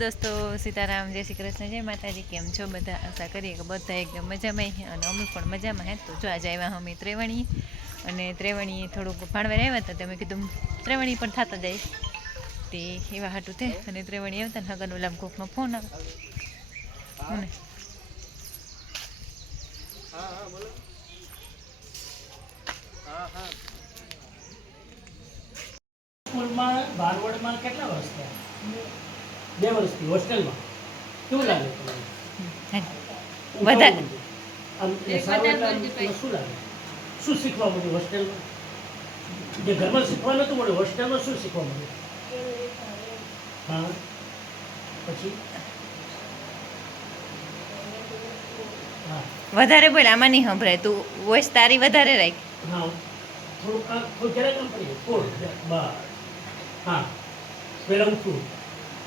દોસ્તો, સીતારામ, જય શ્રી કૃષ્ણ, જય માતાજી, કેમ છો? બધા આશા કરીએ કે બધા એકદમ મજામાં અને અમે પણ મજામાં હે. તો જો આજે આવ્યા અમે ત્રેવણી અને ત્રેવણી થોડુંક ભાણવા આવ્યા હતા તમે કીધું, ત્રેવણી પણ થતા જાય. તે એવા હાટું તે અને ત્રેવણી આવતા ને હગન ઓલામ કોકનો ફોન આવે. સ્કૂલમાં બારવડમાં કેટલા વર્ષ થયા? બે વર્ષથી હોસ્ટેલમાં. કેવું લાગે તમને? શું લાગે? શું શીખવા મળ્યું હોસ્ટેલમાં? જે ઘરમાં શીખવા નતું મળ્યું હોસ્ટેલમાં શું શીખવા મળ્યું? હા. પછી? હા. વધારે બોલ આમાં નહીં સંભળાય. તું વોઇસ તારી વધારે રાખ. હા. થોડુંક આ થોડું જરાક આમ કરીએ. કોણ બાર. હા. પહેલાં ઉઠવું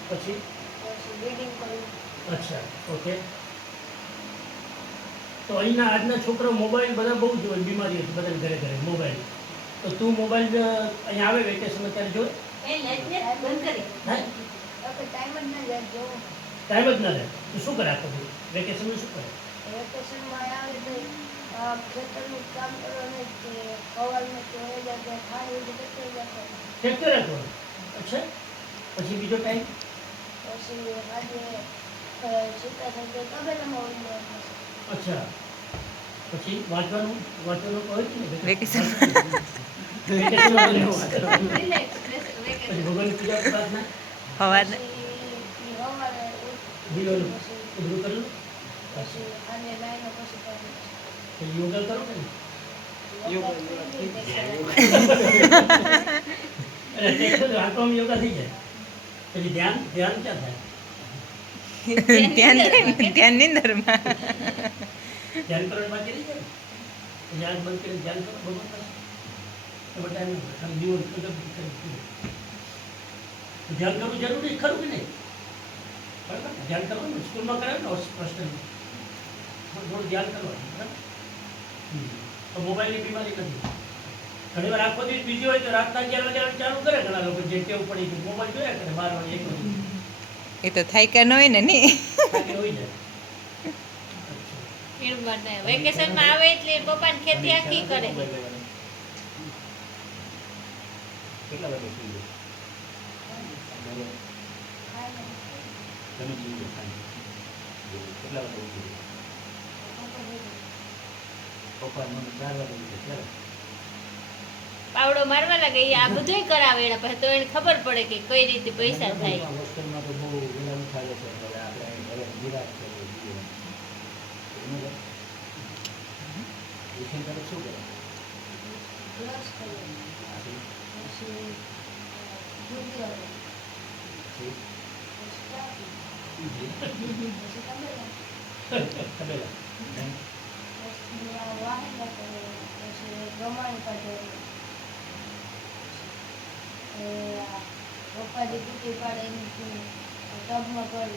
પછી? અચ્છા ઓકે. તો અહીંના આજના છોકરા મોબાઈલ બધા બહુ જોવે બીમારી હતી બધા ઘરે ઘરે મોબાઈલ. તો તું મોબાઈલ અહીંયા આવે વેકેશનમાં ત્યારે જોવે હે? ટાઈમ જ ના રહે તું શું કરે આખો દિવસ? વેકેશનમાં શું કરે? ટ્રેક્ટર રાખવાનું? અચ્છા. પછી બીજો ટાઈમ અચ્છા. પછી વાંચવાનું વાંચવાનું કહે છે ને? વેકેશન. પછી બધું કરેલું પછી યોગા કરો કે નહીં? અને યોગા થઈ જાય. પછી ધ્યાન ધ્યાન ક્યાં થાય ધ્યાન ધ્યાન નિંદરમાં ધ્યાન કરવાની બાકી રહી જાય ને? પછી આંખ બંધ કરીને ધ્યાન કરો ભગવાન પાસે તો બધા એમ ખાલી જીવન પ્રગતિ કરી દીધું. તો ધ્યાન કરવું જરૂરી ખરું કે નહીં બરાબર ને? ધ્યાન કરવાનું સ્કૂલમાં કરાવે ને હોસ્ટેલમાં થોડું થોડું ધ્યાન કરવાનું બરાબર હમ. તો મોબાઈલની બીમારી નથી ઘણી વાર આખો દિવસ બીજી હોય તો રાતના અગિયાર વાગ્યા ચાલુ કરે ઘણા લોકો જે કેવું પડી ગઈ મોબાઈલ જોયા કરે બાર વાગે એક વાગે. એ તો થાય કે ન હોય ને નહીં. હોય ને. જાય આવે એટલે પપ્પાને ખેતી આખી કરે. કેટલા વાગે સુઈ તમે સુઈ કેટલા વાગે પપ્પા મને ચાર વાગે ત્યારે પાવડો મારવા લાગે આ બધુંય કરાવે એના પછી તો એને ખબર પડે કે કઈ રીતે પૈસા થાય. હોસ્ટેલમાં તો નહીં? પપ્પાજી કુટી પાડે એની ટબમાં પર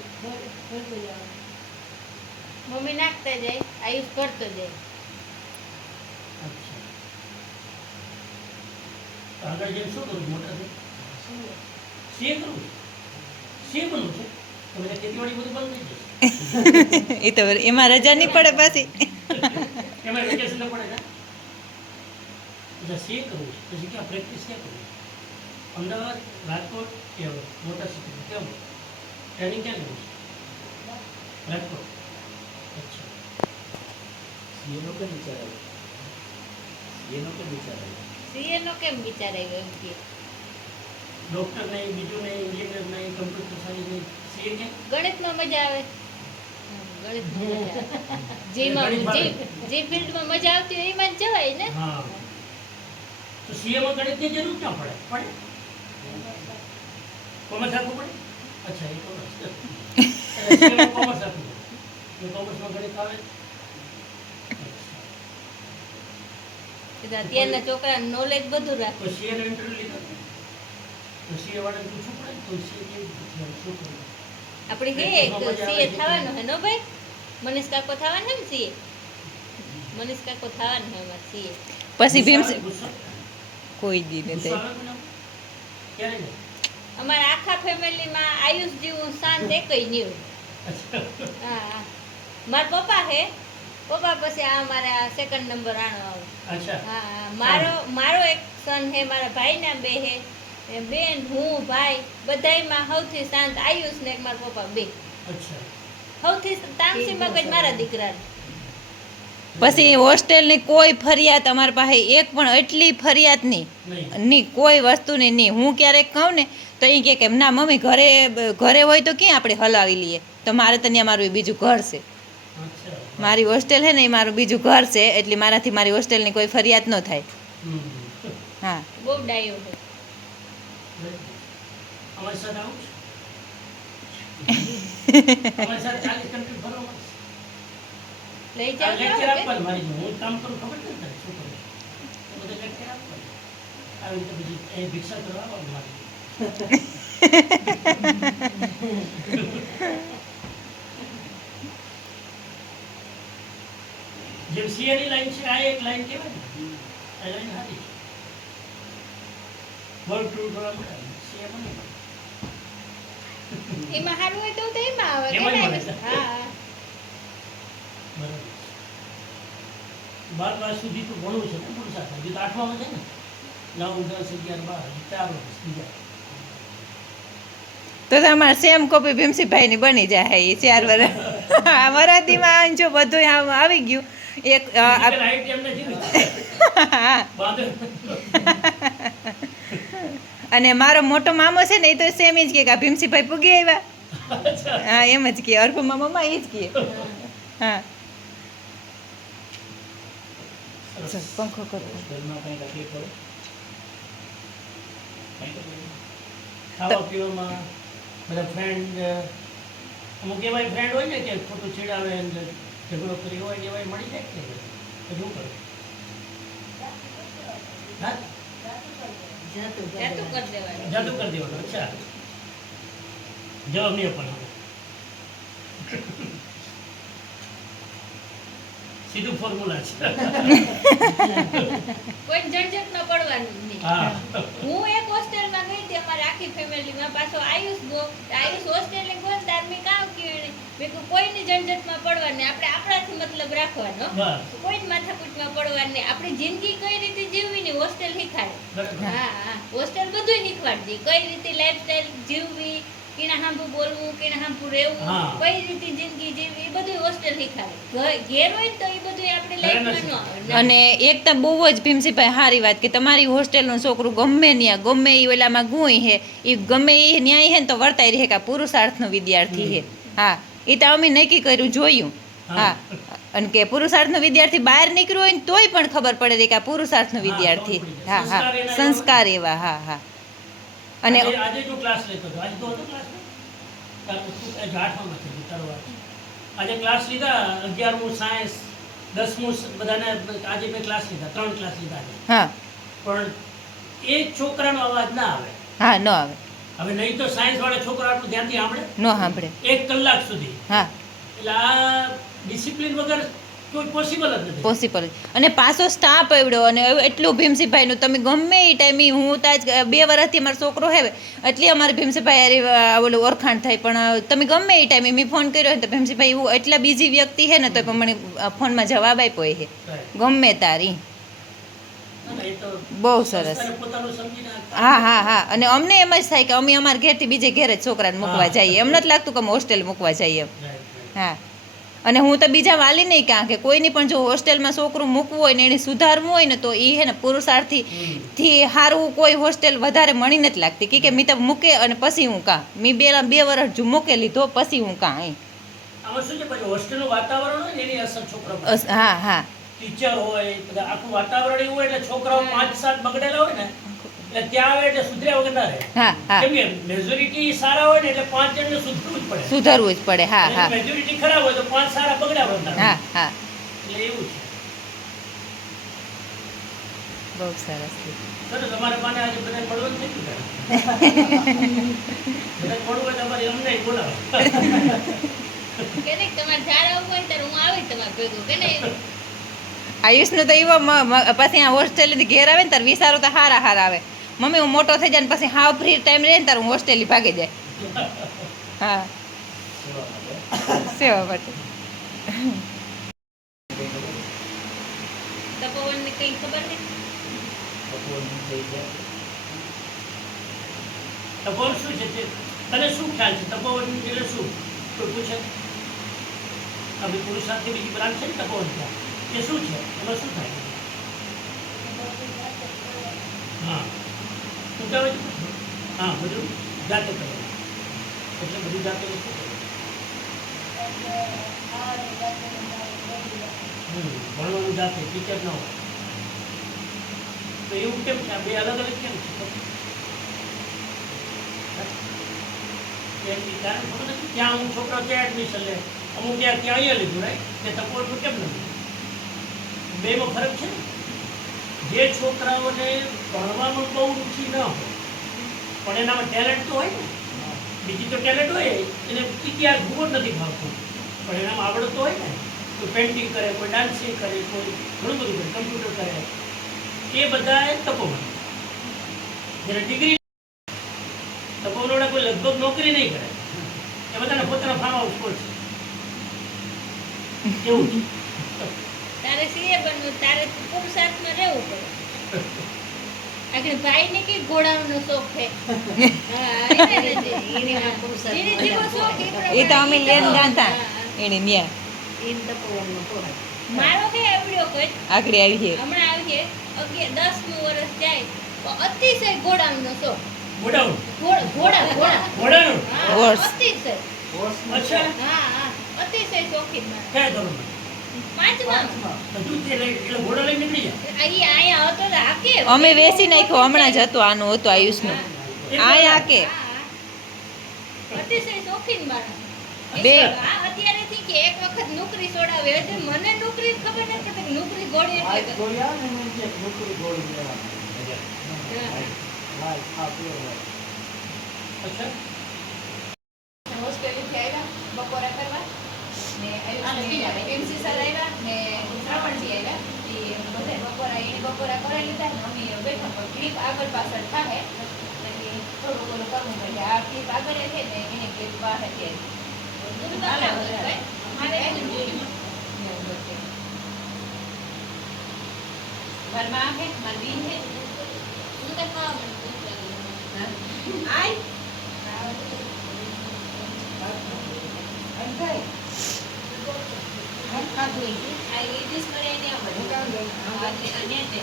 ભેગું જવાનું મમ્મી નાખતા જાય આયુષ કરતો જાય. આગળ જઈને શું છે? તો ખેતીવાડી બધું બંધ થઈ જશે. એ તો એમાં રજા નહીં પડે પાછી. એમાં પડે ને. પછી ક્યાં પ્રેક્ટિસ ક્યાં કરવી? અમદાવાદ રાજકોટ કે મોટા સિટી કેમ? ટ્રેનિંગ ક્યાં લેવું છે? રાજકોટ. અચ્છા. સીએનો કેમ વિચાર આવ્યો? સીએનો કેમ વિચાર આવ્યો? સીએ નો કેમ વિચાર આવ્યો એમ કે? ડોક્ટર નહીં બીજું નહીં ઇન્જિનિયર નહીં કમ્પ્યુટર સાયન્સ નહીં. સીએ કેમ? ગણિતમાં મજા આવે. મજા જે જે ફિલ્ડમાં મજા આવતી હોય એમાં જવાય ને? હા. તો સીએમાં ગણિતની જરૂર ક્યાં પડે? પડે? કોમર્સ આપવું પડે? અચ્છા એ કોમર્સ કોમર્સ આપવું પડે? કોમર્સમાં ગણિત આવે? અત્યારના છોકરા નોલેજ બધું રાખે. તો સીએનો ઇન્ટરવ્યુ લીધો? તો સીએ વાળાને પૂછવું પડે તો સીએ થવાનું, શું કરવું આપણે કે સીએ થવાનો હે નો ભાઈ? મનીષ કાકો થવાનું હે ને સીએ મનીષ કાકો થવાનું હે અમારે સીએ પછી ભીમ કોઈ દી ગુસ્સો નથી આવે કોઈને? ક્યારે નહીં? અમારા આખા ફેમિલીમાં આયુષ જેવું શાંત એકય નહીં હા મારા પપ્પા હે પપ્પા પછી આ મારા સેકન્ડ નંબર આણો આવો. હા હા. મારો મારો એક સન હે મારા ભાઈના બે હે બેન હું ભાઈ બધાયમાં સૌથી શાંત આયુષ ને મારા પપ્પા બે. અચ્છા. સૌથી તાનસી મગજ મારા દીકરા પછી હોસ્ટેલની કોઈ ફરિયાદ અમારી પાસે એક પણ એટલી ફરિયાદ નહીં નહીં. ની કોઈ વસ્તુની નહીં. હું ક્યારેક કહું ને તો એ કહે કે ના મમ્મી ઘરે ઘરે હોય તો ક્યાં આપણે હલાવી લઈએ? તો મારે તો ત્યાં મારું એ બીજું ઘર છે. મારી હોસ્ટેલ છે ને એ મારું બીજું ઘર છે એટલે મારાથી મારી હોસ્ટેલની કોઈ ફરિયાદ ન થાય. હા. બહુ ડાયો છે. અમારી સાથે આવું છે અમારી સાથે લઈ જાવ લેક્ચર આપવાનું મારી હું કામ કરું ખબર છે તને? શું કરું? તો બધે લેક્ચર આપવાનું. આવી તો પછી એ ભિક્ષા કરવા આવવાનું મારી. જેમ CA લાઈન છે આ એક લાઈન કહેવાય ને. આ લાઈન હારી વર્ક ટુ કરવા મળે CA માં નહીં. મળે. એમાં હારું હોય તો એમાં આવે? હા હા. બરાબર બાર ક્લાસ સુધી તો ભણવું છે ને પુરુષાર્થ હજી તો આઠમાં છે ને? નવ દસ અગિયાર બાર હજી ચાર વર્ષ બીજા. તો તમારે સેમ કોપી ભીમસીભાઈની બની જાય એ ચાર વર્ષ વરાતીમાં જો બધું આમ આવી ગયું એક. અને મારો મોટો મામો છે ને એ તો સેમ જ કે ભીમસીભાઈ પૂગી આવ્યા. હા એમ જ કે અર્પમાં મામા એ જ કે. હા ચાલ, પંખો કરો હોસ્ટેલમાં કંઈ તકલીફ પડે કંઈ તકલીફ ખાવા પીવામાં બધા ફ્રેન્ડ અમુક એવા ફ્રેન્ડ હોય ને કે ખોટું ચીડાવે અને ઝઘડો કરી હોય ને એવા મળી જાય કે નહીં? પછી શું કરું હા જાતું કરી દેવાનું જાદુ કરી દેવાનું અચ્છા જવાબ નહીં આપવાનો સીધું ફોર્મ્યુલા છે. કોઈ ઝંઝટ ન પડવાની. નહીં હું એક હોસ્ટેલમાં ગઈ હતી અમારી આખી ફેમિલીમાં પાછો આયુષ ગો આયુષ હોસ્ટેલની ગો ને તાર મેં કામ નહીં મેં કીધું કોઈની ઝંઝટમાં પડવાનું. આપણે આપણાથી મતલબ રાખવાનો. કોઈ જ માથાકૂટમાં પડવા નહીં આપણી જિંદગી કઈ રીતે જીવવી ને હોસ્ટેલ શીખાડે હા હા. હોસ્ટેલ બધું શીખવાડી દે. કઈ રીતે લાઈફસ્ટાઈલ જીવવી? કેના હાંભું બોલવું કેના હાંભું રહેવું કઈ રીતે જિંદગી જીવવી એ બધું હોસ્ટેલ શીખવાડે ઘેર હોય તો એ બધું આપણે લાઈફમાં ન આવે. અને એક તો બહુ જ ભીમસીભાઈ સારી વાત કે તમારી હોસ્ટેલનું છોકરું ગમે ત્યાં ગમે એ ઓલામાં ગુય હે એ ગમે એ ન્યાય હે ને તો વર્તાઈ રહે કે પુરુષાર્થનો વિદ્યાર્થી હે. હા એ તો અમે નક્કી કર્યું જોયું. હા. અને કે પુરુષાર્થનો વિદ્યાર્થી બહાર નીકળ્યો હોય ને તોય પણ ખબર પડે કે આ પુરુષાર્થનો વિદ્યાર્થી. હા હા સંસ્કાર એવા હા હા. અને આજે જો ક્લાસ લેતો હતો. આજે તો હતો ક્લાસ આજે આઠમાં છે તારો આજે ક્લાસ લીધા અગિયારમું સાયન્સ દસમું બધાને આજે મેં ક્લાસ લીધા ત્રણ ક્લાસ લીધા હા. પણ એ છોકરાનો અવાજ ના આવે. હા ન આવે. હવે નહીં તો સાયન્સ વાળા છોકરા આટલું ધ્યાનથી સાંભળે? ન સાંભળે. એક કલાક સુધી. હા. એટલે આ ડિસિપ્લિન વગર પોસિબલ અને પાછો સ્ટાફ આવડ્યો અને એટલું ભીમસીભાઈનું તમે ગમે એ ટાઈમે હું તાજ બે વર્ષથી અમારો છોકરો હે એટલે અમારે ભીમસીભાઈ હારે, ઓલું ઓળખાણ થાય. પણ તમે ગમે એ ટાઈમે મેં ફોન કર્યો તો ભીમસીભાઈ એવું એટલા બીજી વ્યક્તિ છે ને તો પણ મને ફોનમાં જવાબ આપ્યો Right. ગમે તારી. બહુ સરસ. હા હા હા. અને અમને એમ જ થાય કે અમે અમારા ઘેરથી બીજે ઘેરે જ છોકરાને મૂકવા જઈએ. એમ નથી લાગતું કે અમે હોસ્ટેલ મૂકવા જઈએ. હા. અને હું તો બીજા વાલી નહીં કાં કે કોઈની પણ જો હોસ્ટેલમાં છોકરું મૂકવું હોય ને એને સુધારવું હોય ને તો એ હે ને પુરુષાર્થી. થી સારું કોઈ હોસ્ટેલ વધારે મળી નથી લાગતી. કે કે મેં તો મૂકે અને પછી હું કાં. મેં બે બે વર્ષ મૂકે લીધો પછી હું કાં અહીં હા હા. ટીચર હોય આખું વાતાવરણ એવું હોય એટલે છોકરાઓ પાંચ સાત બગડેલા હોય ને એટલે ત્યાં આવે એટલે સુધર્યા વગર ના રહે. હા હા. કેમ કે મેજોરિટી સારા હોય ને એટલે પાંચ જણને સુધરવું જ પડે. સુધારવું જ પડે હા હા. મેજોરિટી ખરાબ હોય તો પાંચ સારા બગડ્યા વગર હા હા. એટલે એવું છે. બહુ સરસ સરસ અમારે પાને આજે બધા પડવાનું થઈ ગયું બધા પડવું હોય તો અમને બોલાવો. કે નહીં તમારે ઝાડ આવવું હોય ત્યારે હું આવી તમારે ભેગું કે નહીં? આયુષનું તો એવો પછી આ હોસ્ટેલેથી ઘેર આવે ને તાર વિચારો તો હારા હારા આવે. મમ્મી હું મોટો થઈ જાય ને પછી હાવ ફ્રી ટાઈમ રહે ને તારું હોસ્ટેલી ભાગી જાય. હા. સેવા માટે. તપોવનને કંઈ ખબર નહીં તપોવન શું છે તને શું ખ્યાલ છે? તપોવન એટલે શું? કોઈ પૂછે? હવે પુરુષાર્થની બીજી બ્રાન્ચ છે ને તપોવન ત્યાં એ શું છે? એમાં શું થાય હા શું કહેવાય છે? હા બધું જાતે કરવાનું એટલે બધી જાતે શું કરવાનું હમ, ભણવાનું જાતે ટીચર ન હોય. તો એવું કેમ છે? આ બે અલગ અલગ કેમ છે? એમની કારણ ખબર નથી? ત્યાં અમુક છોકરાઓ ત્યાં એડમિશન લે? અમુક ત્યાં ત્યાં અહીંયા લીધું રાઈટ તે તપોવન કેમ નથી? બેમાં ફરક છે ને? જે છોકરાઓને ભણવામાં બહુ રુચિ ન હોય પણ એનામાં ટેલેન્ટ તો હોય ને. બીજી તો ટેલેન્ટ હોય એને ઇતિહાસ ભૂગોળ નથી ભાવતું. પણ એનામાં આવડત તો હોય ને. કોઈ પેઇન્ટિંગ કરે કોઈ ડાન્સિંગ કરે કોઈ ઘણું બધું કરે કમ્પ્યુટર કરે. એ બધા તપોવન જ્યારે ડિગ્રી તપોવનોને કોઈ લગભગ નોકરી નહીં કરે. એ બધાને પોતાના ફાર્મ હાઉસ છે. એવું તારે સીએ બનવું તારે પુરુષાર્થમાં રહેવું પડે. આગળ ભાઈને કે ઘોડાનો શોખ છે? હા, એને રજે. જેને જેવો શોખ એ એ તો અમે લેન ગાતા એને ન્યા. મારો કે આવડ્યો કોઈ? આગળ આવી છે. હમણાં આવી છે. અગિયાર દસમું વર્ષ જાય તો અતિશય ઘોડાનો શોખ. ઘોડા ઘોડા હા, અતિશય. અચ્છા હા હા. અતિશય શોખીન. કયા એટલે અમે વેસી નાખ્યો હમણાં જ હતો આનું હતું આયુષનું. આયા કે બે. અત્યારેથી કે એક વખત નોકરી છોડાવે હજુ મને નોકરી ખબર નથી પડતી નોકરી ગોળી એટલે અચ્છા હોસ્ટેલેથી આવ્યા બપોરા કરવા ને આયુષને MC સર આવ્યા ને શ્રાવણજી આવ્યા એ બધે બપોરા એને બપોરા કરાવી લીધા ને અમે બેઠા પણ ક્લિપ આગળ પાછળ થાય એટલે થોડું થોડું કરવું પડે આ ક્લિપ આગળ છે ને એને ક્લિપ બહાર છે જોયું. તો ખાવા મને ભૂખ લાગી. હા. આય આ એ ડીશ બનાવીને આમ બધું. આ તે- આ ને તે.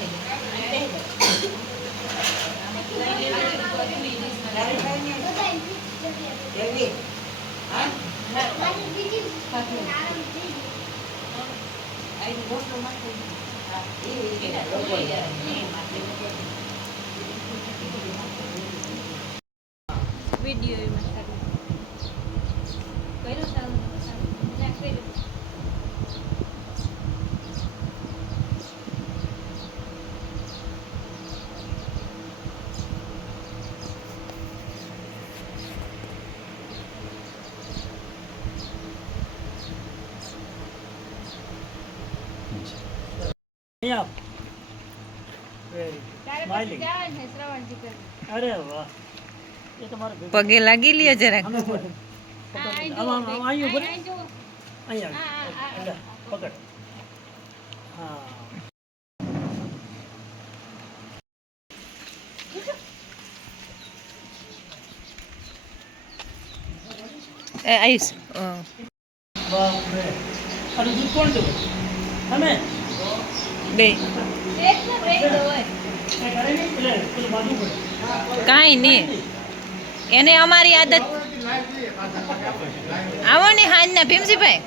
વીડિયો એમાં સારું. કર્યો સારું ને સારું. ના, કર્યો. અહીંયા તારે પછી Smiling. જવાનું છે શ્રવણજી કરે. અરે વાહ. એ તમારે પગે લાગી લ્યો જરાક. પકડ. હા. એ અને દૂધ કોણ દેવું તમે? બે કાંઈ નહીં એને અમારી આદત આવો ને હાંજના ભીમસીભાઈ